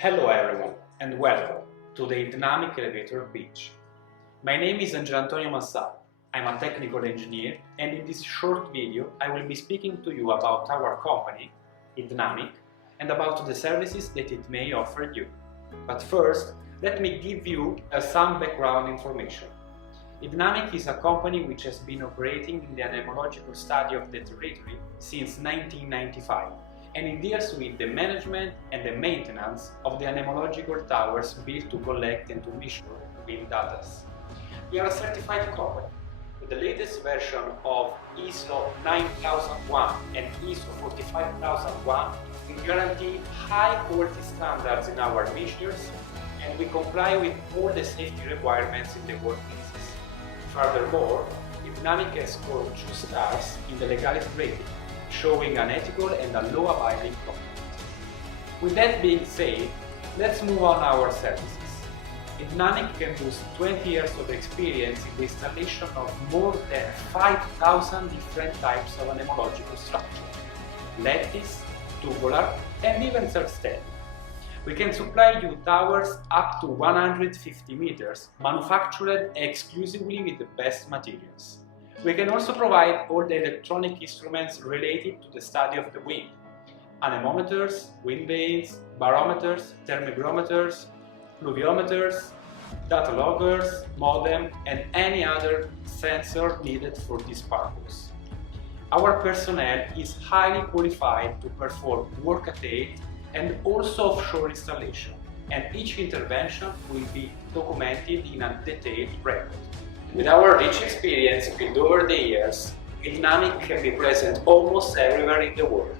Hello everyone and welcome to the Idnamic elevator pitch. My name is Angelo Antonio Massaro. I'm a technical engineer, and in this short video I will be speaking to you about our company, Idnamic, and about the services that it may offer you. But first, let me give you some background information. Idnamic is a company which has been operating in the anemological study of the territory since 1995. And it deals with the management and the maintenance of the anemological towers built to collect and to measure wind data. We are a certified company. With the latest version of ISO 9001 and ISO 45001, we guarantee high quality standards in our measures, and we comply with all the safety requirements in the workplaces. Furthermore, Idnamic has scored 2 stars in the legality rating, showing an ethical and a law-abiding company. With that being said, let's move on our services. Idnamic can boast 20 years of experience in the installation of more than 5,000 different types of anemological structure, lattice, tubular, and even self-standing. We can supply you towers up to 150 meters, manufactured exclusively with the best materials. We can also provide all the electronic instruments related to the study of the wind: anemometers, wind vanes, barometers, thermometers, pluviometers, data loggers, modem, and any other sensor needed for this purpose. Our personnel is highly qualified to perform work at height and also offshore installation, and each intervention will be documented in a detailed record. With our rich experience built over the years, Idnamic can be present almost everywhere in the world.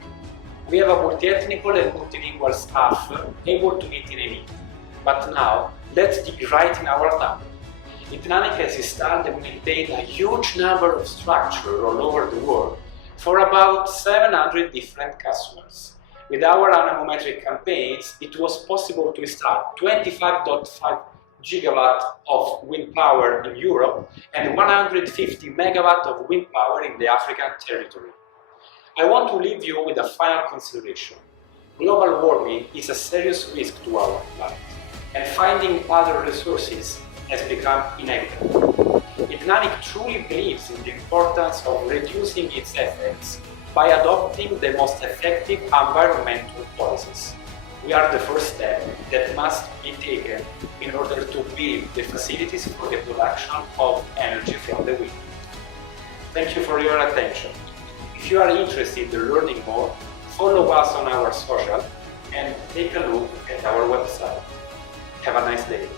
We have a multi-ethnical and multilingual staff able to meet in a meeting. But now, let's dig right in our topic. Idnamic has installed and maintained a huge number of structures all over the world for about 700 different customers. With our anemometric campaigns, it was possible to install 25.5 gigawatt of wind power in Europe and 150 megawatt of wind power in the African territory. I want to leave you with a final consideration. Global warming is a serious risk to our planet, and finding other resources has become inevitable. Idnamic truly believes in the importance of reducing its effects by adopting the most effective environmental policies. We are the first step that must be taken in order to build the facilities for the production of energy from the wind. Thank you for your attention. If you are interested in learning more, follow us on our social and take a look at our website. Have a nice day.